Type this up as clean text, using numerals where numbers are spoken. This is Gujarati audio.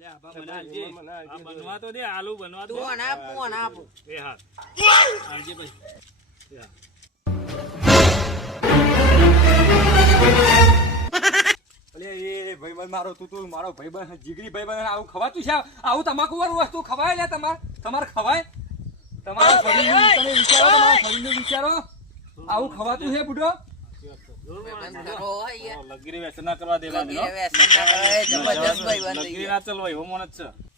બનવા તો દે આલુ બનવા તો એ હા આલજે ભાઈ એ ભાઈબંધ મારો તું મારો ભાઈબંધ જીગરી ભાઈબંધ આવું ખવાતું છે આવું તમાકુ વાળું વસ્તુ ખવાય લે તમારે ખવાય તમારા શરીરનું વિચારો તમારા શરીરનું વિચારો આવું ખવાતું છે બુઢો લગીરી વ્યસન ના કરવા દેવા લગીરી ના ચલવાય એવો મન જ છે